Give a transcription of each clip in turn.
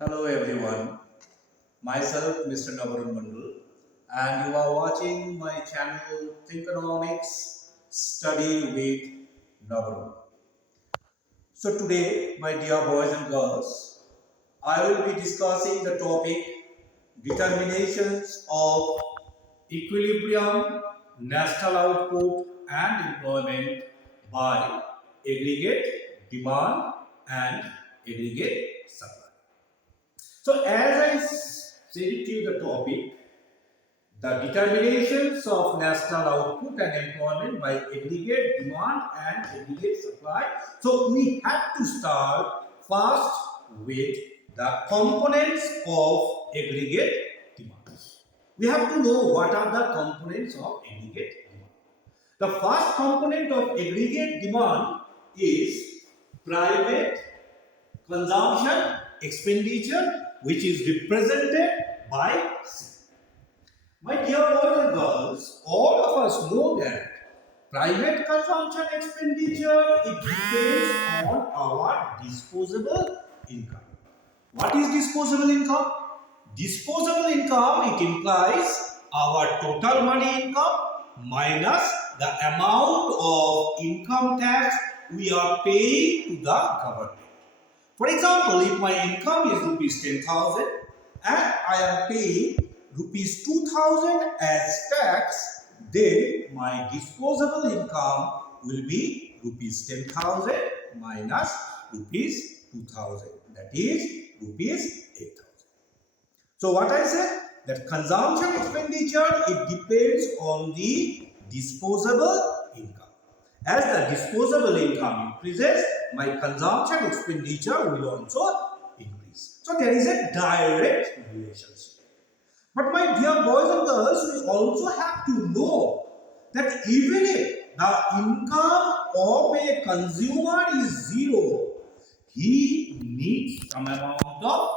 Hello everyone, myself Mr. Nabarun Mandal and you are watching my channel THINKONOMICS-Study with Nabarun. So today, my dear boys and girls, I will be discussing the topic determinations of equilibrium, national output and employment by aggregate demand and aggregate supply. So as I said to you the topic, the determinations of national output and employment by aggregate demand and aggregate supply. So we have to start first with the components of aggregate demand. We have to know what are the components of aggregate demand. The first component of aggregate demand is private consumption expenditure, which is represented by C. My dear boys and girls, all of us know that private consumption expenditure, it depends on our disposable income. What is disposable income? Disposable income, it implies our total money income minus the amount of income tax we are paying to the government. For example, if my income is rupees 10,000 and I am paying rupees 2,000 as tax, then my disposable income will be rupees 10,000 minus rupees 2,000. That is rupees 8,000. So what I said, that consumption expenditure, it depends on the disposable income. As the disposable income increases, my consumption expenditure will also increase. So there is a direct relationship. But my dear boys and girls, we also have to know that even if the income of a consumer is zero, he needs some amount of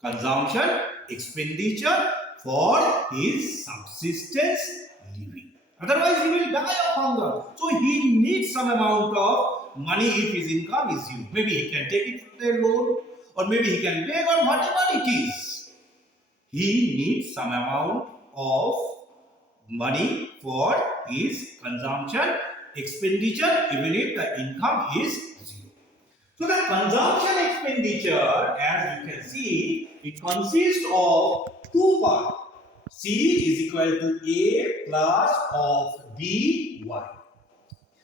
consumption expenditure for his subsistence living. Otherwise, he will die of hunger. So, he needs some amount of money if his income is zero. Maybe he can take it from a loan, or maybe he can beg, or whatever it is. He needs some amount of money for his consumption expenditure, even if the income is zero. So the consumption expenditure, as you can see, it consists of two parts. C is equal to A plus of BY.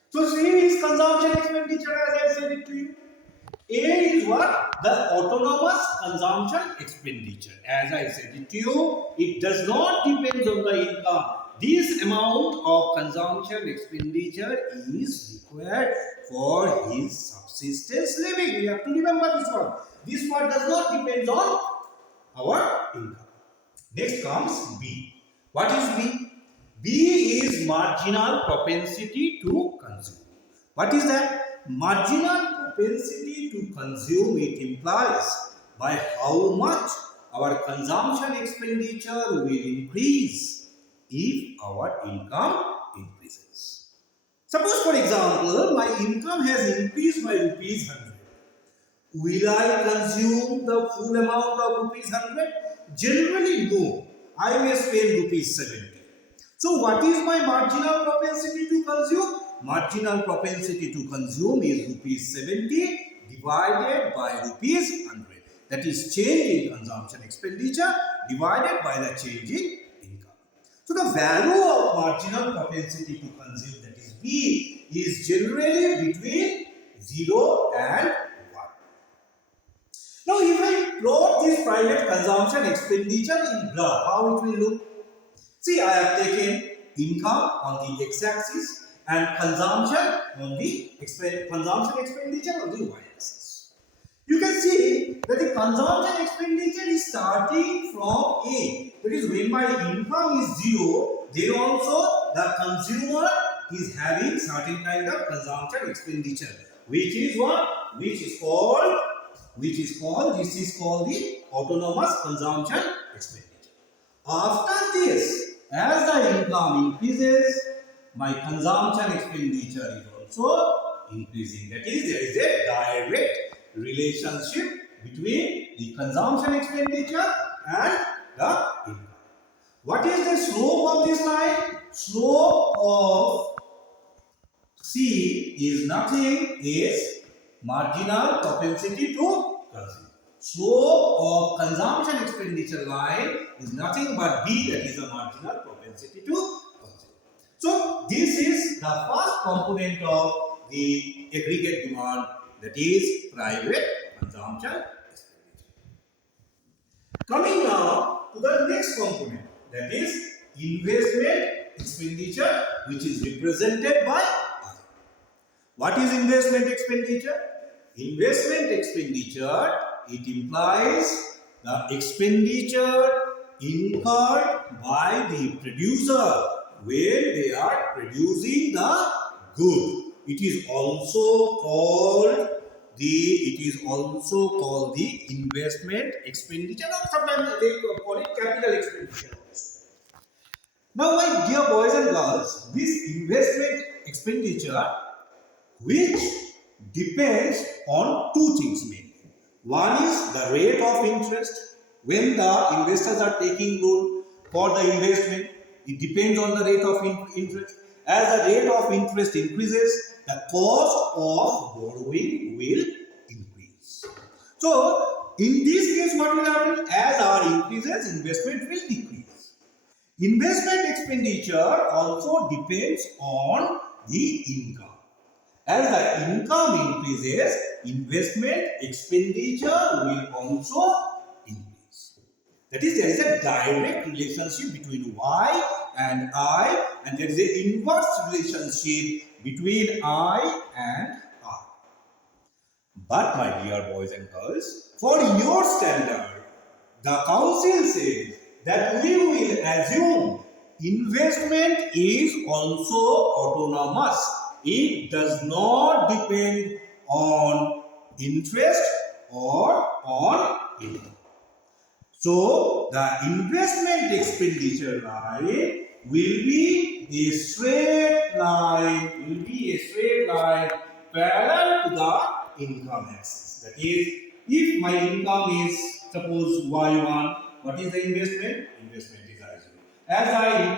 So C is consumption expenditure, as I said it to you. A is what? The autonomous consumption expenditure. As I said it to you, it does not depend on the income. This amount of consumption expenditure is required for his subsistence living. You have to remember this one. This part does not depend on our income. Next comes B. What is B? B is marginal propensity to consume. What is that? Marginal propensity to consume, it implies by how much our consumption expenditure will increase if our income increases. Suppose, for example, my income has increased by rupees 100. Will I consume the full amount of rupees 100? Generally, no. I may spend rupees 70. So, what is my marginal propensity to consume? Marginal propensity to consume is rupees 70 divided by rupees 100. That is change in consumption expenditure divided by the change in income. So, the value of marginal propensity to consume, that is B, is generally between 0 and 1. Now, if I plot this private consumption expenditure in graph, how it will look? See, I have taken income on the x-axis and consumption on the consumption expenditure on the y-axis. You can see that the consumption expenditure is starting from A. That is, when my income is 0, then also the consumer is having certain kind of consumption expenditure, which is what? This is called the autonomous consumption expenditure. After this, as the income increases, my consumption expenditure is also increasing. That is, there is a direct relationship between the consumption expenditure and the income. What is the slope of this line? Slope of C is nothing is marginal propensity to consume. Slope of consumption expenditure line is nothing but B, that is the marginal propensity to consume. So this is the first component of the aggregate demand, that is private consumption expenditure. Coming now to the next component, that is investment expenditure, which is represented by I. What is investment expenditure? Investment expenditure, it implies the expenditure incurred by the producer when they are producing the good. It is also called the investment expenditure, or sometimes they call it capital expenditure also. Now, my dear boys and girls, this investment expenditure, which depends on two things mainly. One is the rate of interest. When the investors are taking loan for the investment, it depends on the rate of interest. As the rate of interest increases, the cost of borrowing will increase. So, in this case, what will happen? As R increases, investment will decrease. Investment expenditure also depends on the income. As the income increases, investment expenditure will also increase. That is, there is a direct relationship between Y and I, and there is an inverse relationship between I and R. But my dear boys and girls, for your standard, the council says that we will assume investment is also autonomous. It does not depend on interest or on income. So, the investment expenditure line will be a straight line, parallel to the income axis. That is, if my income is, suppose Y1, what is the investment? Investment is I0. As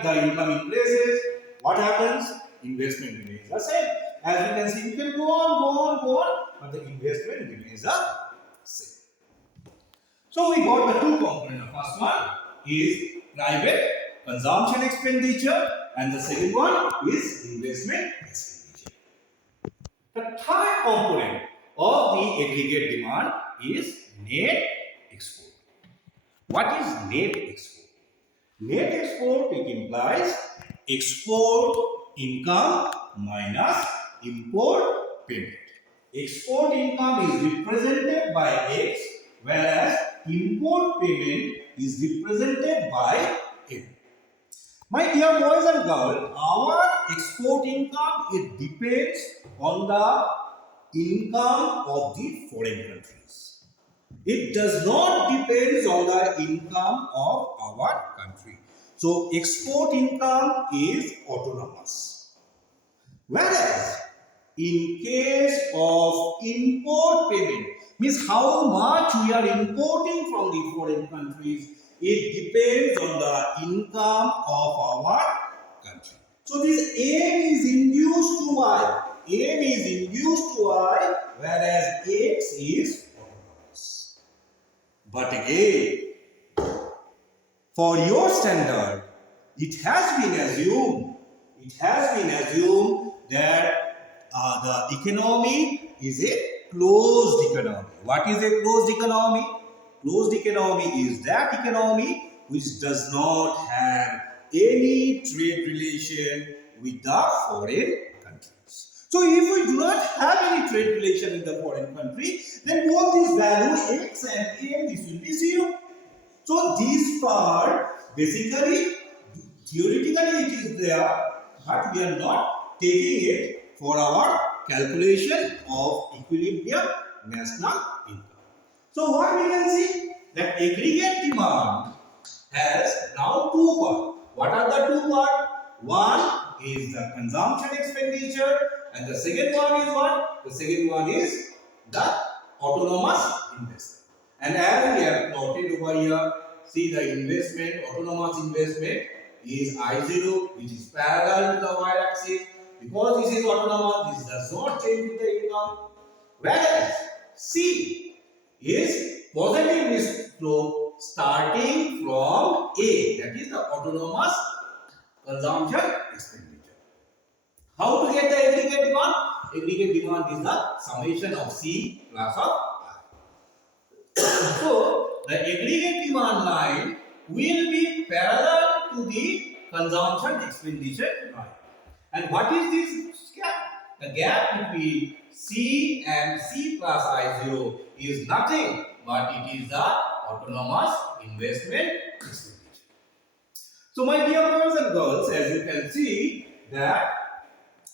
the income increases, what happens? Investment remains the same. As you can see, you can go on, but the investment remains the same. So we got the two components. The first one is private consumption expenditure, and the second one is investment expenditure. The third component of the aggregate demand is net export. What is net export? Net export, it implies export income minus import payment. Export income is represented by X, whereas import payment is represented by N. My dear boys and girls, our export income, it depends on the income of the foreign countries. It does not depend on the income of our country. So, export income is autonomous. Whereas, in case of import payment, means how much we are importing from the foreign countries, it depends on the income of our country. So, this M is induced to Y. M is induced to Y, whereas X is autonomous. But again, for your standard, it has been assumed that the economy is a closed economy. What is a closed economy? Closed economy is that economy which does not have any trade relation with the foreign countries. So if we do not have any trade relation with the foreign country, then both these values X and M, this will be 0. So this part, basically, theoretically it is there, but we are not taking it for our calculation of equilibrium national income. So what we can see, that aggregate demand has now two parts. What are the two parts? One is the consumption expenditure, and the second one is what? The second one is the autonomous investment. And as we have plotted over here, see the investment, autonomous investment is I0, which is parallel to the y-axis. Because this is autonomous, this does not change with the income. Whereas C is positive risk flow starting from A, that is the autonomous consumption expenditure. How to get the aggregate demand? Aggregate demand is the summation of C plus of I. So the aggregate demand line will be parallel to the consumption expenditure line. And what is this gap? The gap between C and C plus I0 is nothing but it is the autonomous investment expenditure. So my dear boys and girls, as you can see that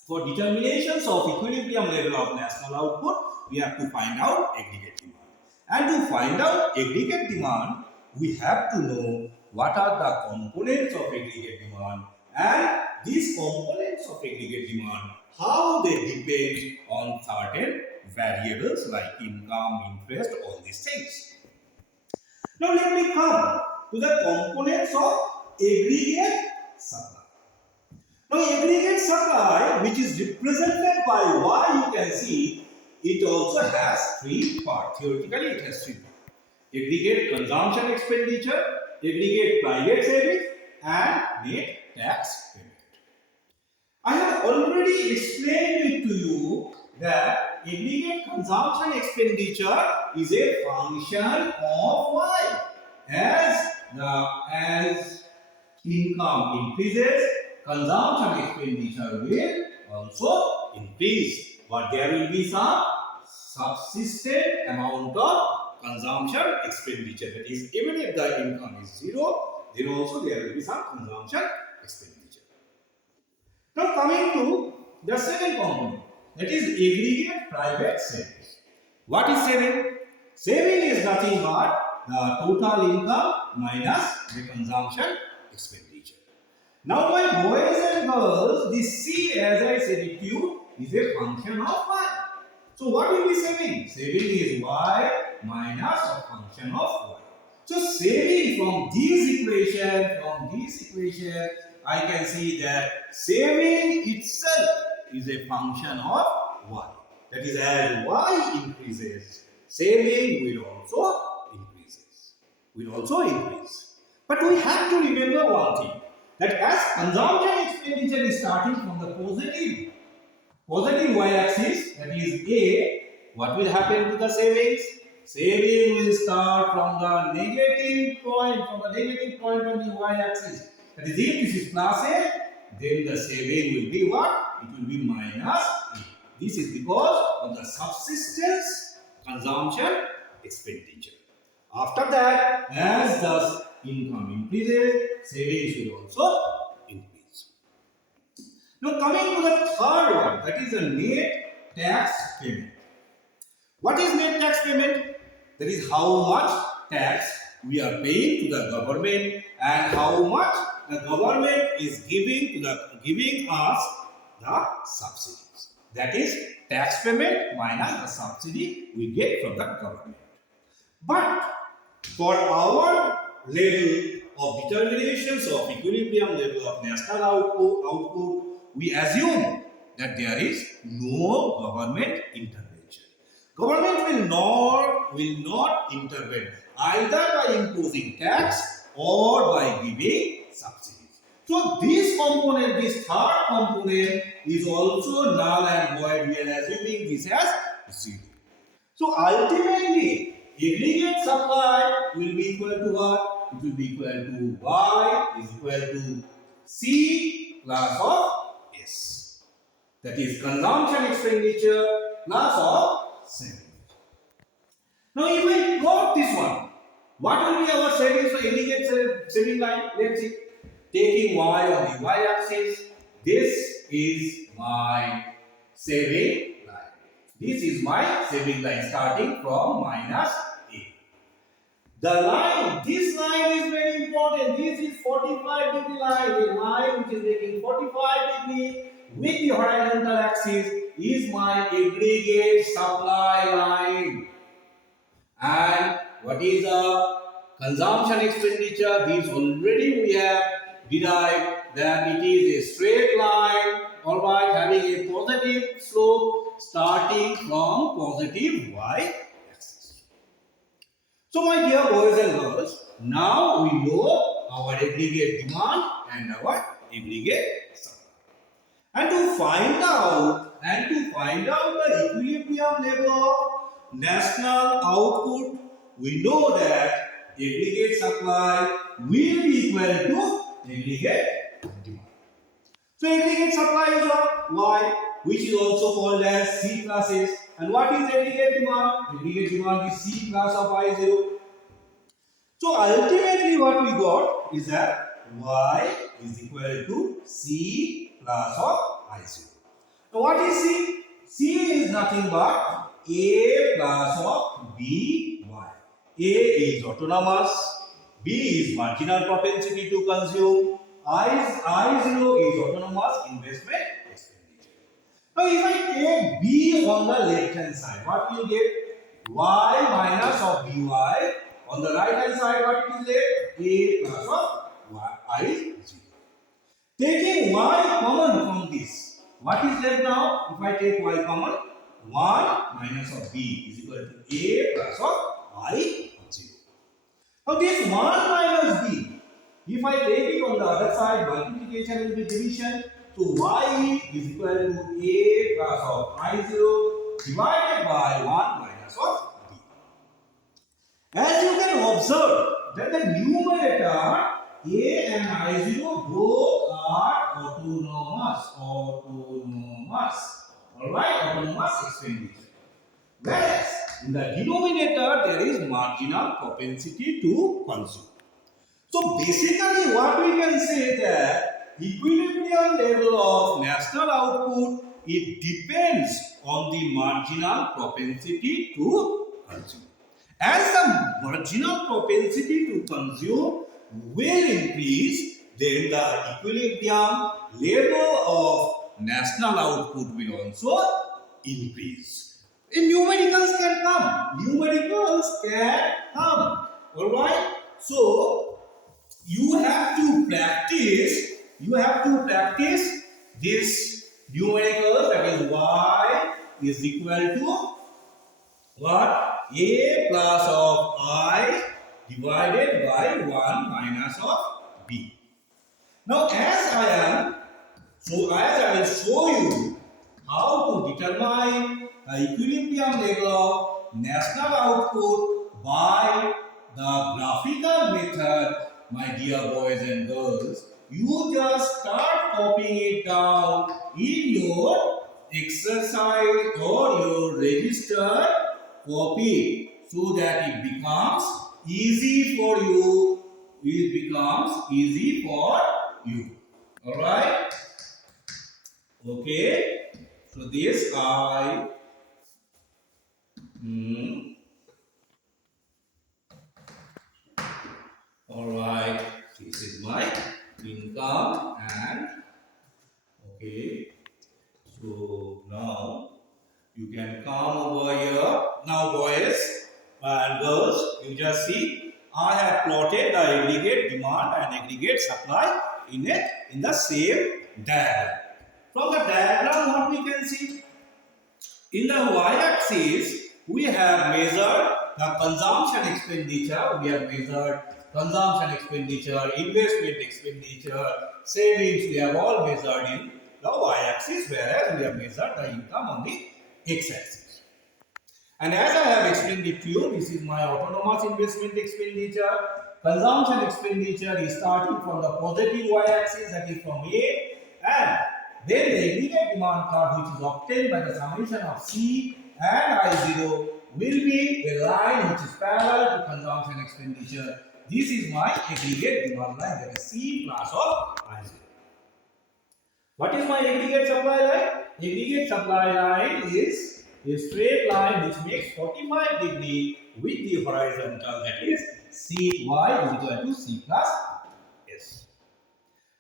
for determinations of equilibrium level of national output, we have to find out aggregate demand. And to find out aggregate demand, we have to know what are the components of aggregate demand and these components of aggregate demand, how they depend on certain variables like income, interest, all these things. Now let me come to the components of aggregate supply. Now aggregate supply, which is represented by Y, you can see it also has three parts. Theoretically it has three parts. Aggregate consumption expenditure, aggregate private savings and net tax payment. I have already explained it to you that aggregate consumption expenditure is a function of Y. As income increases, consumption expenditure will also increase. But there will be some subsistent amount of consumption expenditure. That is, even if the income is zero, then also there will be some consumption expenditure. Now coming to the second component, that is aggregate private savings. What is saving? Saving is nothing but the total income minus the consumption expenditure. Now my boys and girls, this C, as I said it to you, is a function of Y. So what will be saving? Saving is Y minus a function of Y. So saving from this equation, I can see that saving itself is a function of Y. That is, as Y increases, saving will also increase. But we have to remember one thing, that as consumption expenditure is starting from the positive y-axis, that is A, what will happen to the savings? Saving will start from the negative point on the y-axis. That is, if this is plus A, then the saving will be what? It will be minus A. This is because of the subsistence consumption expenditure. After that, as the income increases, savings will also increase. Now coming to the third one, that is the net tax payment. What is net tax payment? That is how much tax we are paying to the government and how much the government is giving us the subsidies. That is tax payment minus the subsidy we get from the government. But for our level of determinations of equilibrium level of national output, we assume that there is no government intervention. Government will not intervene either by imposing tax or by giving subsidies. So this component, this third component, is also null and void. We are assuming this as 0. So ultimately, aggregate supply will be equal to what? It will be equal to Y is equal to C plus of S. That is consumption expenditure plus of savings. Now if I plot this one, what will be our savings for aggregate saving line? Let's see. Taking Y on the y-axis, this is my saving line. This is my saving line starting from minus A. This line is very important. This is 45 degree line. A line which is making 45 degree with the horizontal axis is my aggregate supply line. And what is the consumption expenditure? These already we have derived that it is a straight line, alright, having a positive slope starting from positive y-axis. So my dear boys and girls, now we know our aggregate demand and our aggregate supply. And to find out the equilibrium level of national output, we know that aggregate supply will be equal to aggregate demand. So aggregate supply is what? Y, which is also called as C plus S. And what is aggregate demand? Aggregate demand is C plus of I0. So ultimately what we got is that Y is equal to C plus of I0. Now what is C? C is nothing but A plus of BY. A is autonomous, B is marginal propensity to consume, I0 is autonomous investment expenditure. Now if I take B on the left hand side, what will you get? Y minus of BY. On the right hand side, what it is left? A plus of I0. Taking y common from this, what is left now? If I take y common, 1 minus of b is equal to a plus of I0. Now this 1 minus b, if I take it on the other side, multiplication will be division. So y is equal to a plus of I0 divided by 1 minus of b. As you can observe that the numerator a and I0 both are autonomous. Alright, autonomous expenditure. Whereas in the denominator there is marginal propensity to consume. So basically what we can say that equilibrium level of national output, it depends on the marginal propensity to consume. As the marginal propensity to consume will increase, then the equilibrium level of national output will also increase. And numericals can come. Alright? So you have to practice this numericals, that is y is equal to what? A plus of I divided by 1 minus of B. Now as I will show you how to determine the equilibrium level of national output by the graphical method, my dear boys and girls, you just start copying it down in your exercise or your register copy so that it becomes easy for you. Alright? Okay. So this alright. This is my income and okay. So now you can come over here. Now boys and girls, you just see I have plotted the aggregate demand and aggregate supply in the same diagram. From the diagram what we can see, in the y-axis we have measured the consumption expenditure, investment expenditure, savings we have all measured in the y-axis, whereas we have measured the income on the x-axis. And as I have explained it to you, this is my autonomous investment expenditure. Consumption expenditure is starting from the positive y-axis, that is from A, and then the aggregate demand curve, which is obtained by the summation of C and I0, will be a line which is parallel to consumption expenditure. This is my aggregate demand line, that is C plus of I0. What is my aggregate supply line? Aggregate supply line is a straight line which makes 45 degree with the horizontal, that is Cy is equal to C plus S.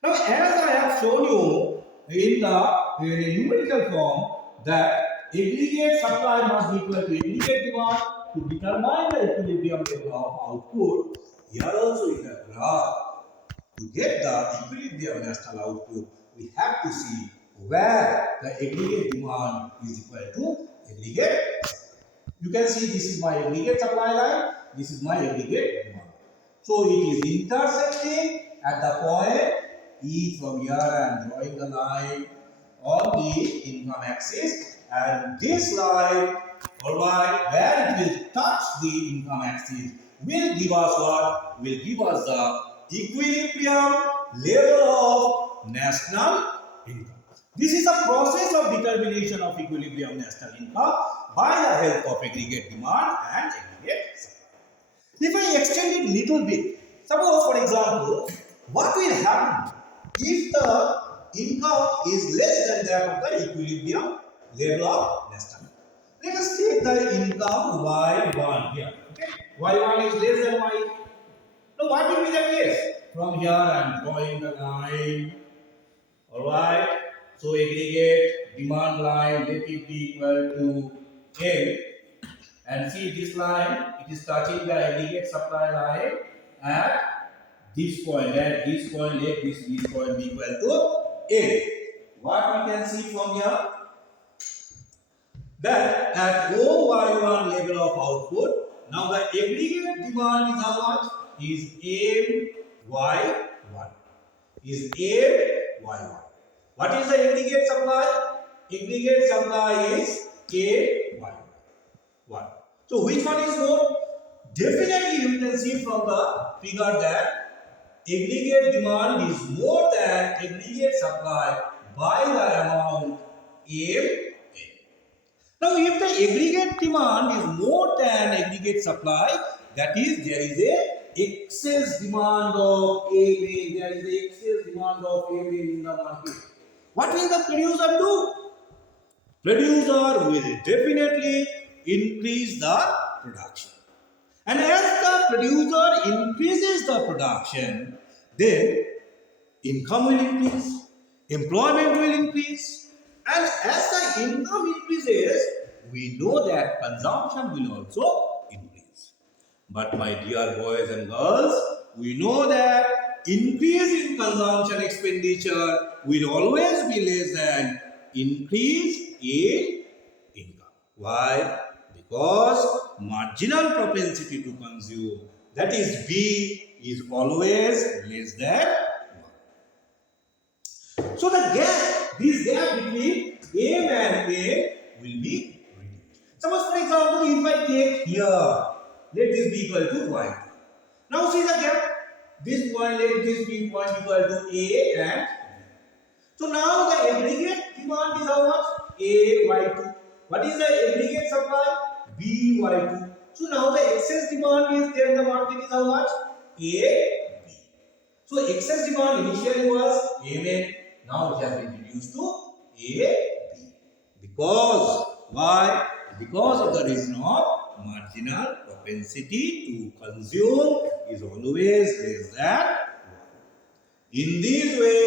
Now as I have shown you in the numerical form that aggregate supply must be equal to aggregate demand to determine the equilibrium level of output, here also is a graph. To get the equilibrium national output, we have to see where the aggregate demand is equal to aggregate. You can see this is my aggregate supply line, this is my aggregate demand. So it is intersecting at the point E. From here I am drawing the line on the income axis, and this line, alright, where it will touch the income axis will give us what? Will give us the equilibrium level of national income. This is a process of determination of equilibrium national income by the help of aggregate demand and aggregate supply. If I extend it little bit, suppose for example, what will happen if the income is less than that of the equilibrium level of national income? Let us take the income Y1 here. Okay? Y1 is less than Y. Now what will be the case? From here I am drawing the line. Alright. So aggregate demand line, let it be equal to M. And see this line, it is touching the aggregate supply line at this point. At this point, let this point be equal to A. What we can see from here? That at OY1 level of output, now the aggregate demand is how much? Is AY1. Is AY1. What is the aggregate supply? Aggregate supply is AY1. So which one is more? Definitely you can see from the figure that aggregate demand is more than aggregate supply by the amount A. Now if the aggregate demand is more than aggregate supply, that is there is a excess demand of A, there is a excess demand of A in the market. What will the producer do? Producer will definitely increase the production. And as the producer increases the production, then income will increase, employment will increase, and as the income increases, we know that consumption will also increase. But my dear boys and girls, we know that increase in consumption expenditure will always be less than increase in income. Why? Because marginal propensity to consume, that is B, is always less than 1. So the gap, this gap between M and A will be reduced. Suppose for example, if I take here, let this be equal to Y. Now see the gap. This point, let this be point equal to A and B. So now the aggregate demand is how much? A Y2. What is the aggregate supply? B Y2. So now the excess demand is there in the market is how much? A B. So excess demand initially was Mn. Now it has been reduced to A B. Because why? Because of the reason of marginal propensity to consume is always less than 1. In this way,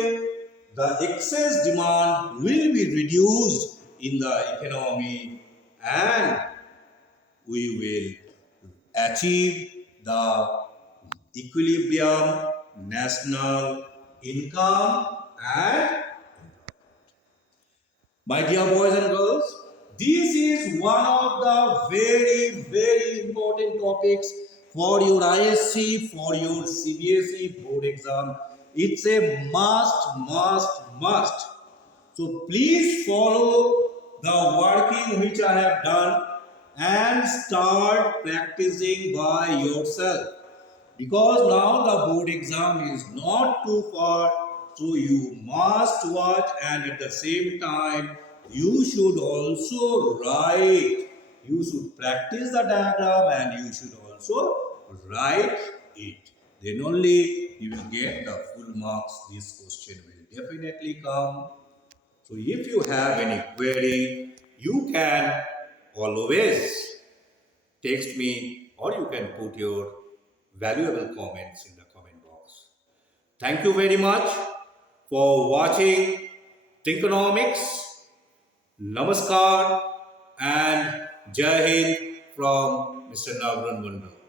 the excess demand will be reduced in the economy and we will achieve the equilibrium national income and my dear boys and girls, this is one of the very important topics for your ISC, for your CBSE board exam. It's a must. So please follow the working which I have done and start practicing by yourself. Because now the board exam is not too far, so you must watch and at the same time you should also write. You should practice the diagram and you should also write it. Then only you will get the full marks. This question will definitely come. So if you have any query, you can always text me or you can put your valuable comments in the comment box. Thank you very much for watching Thinkonomics. Namaskar and Jai Hind. from Mr. Navran Munro.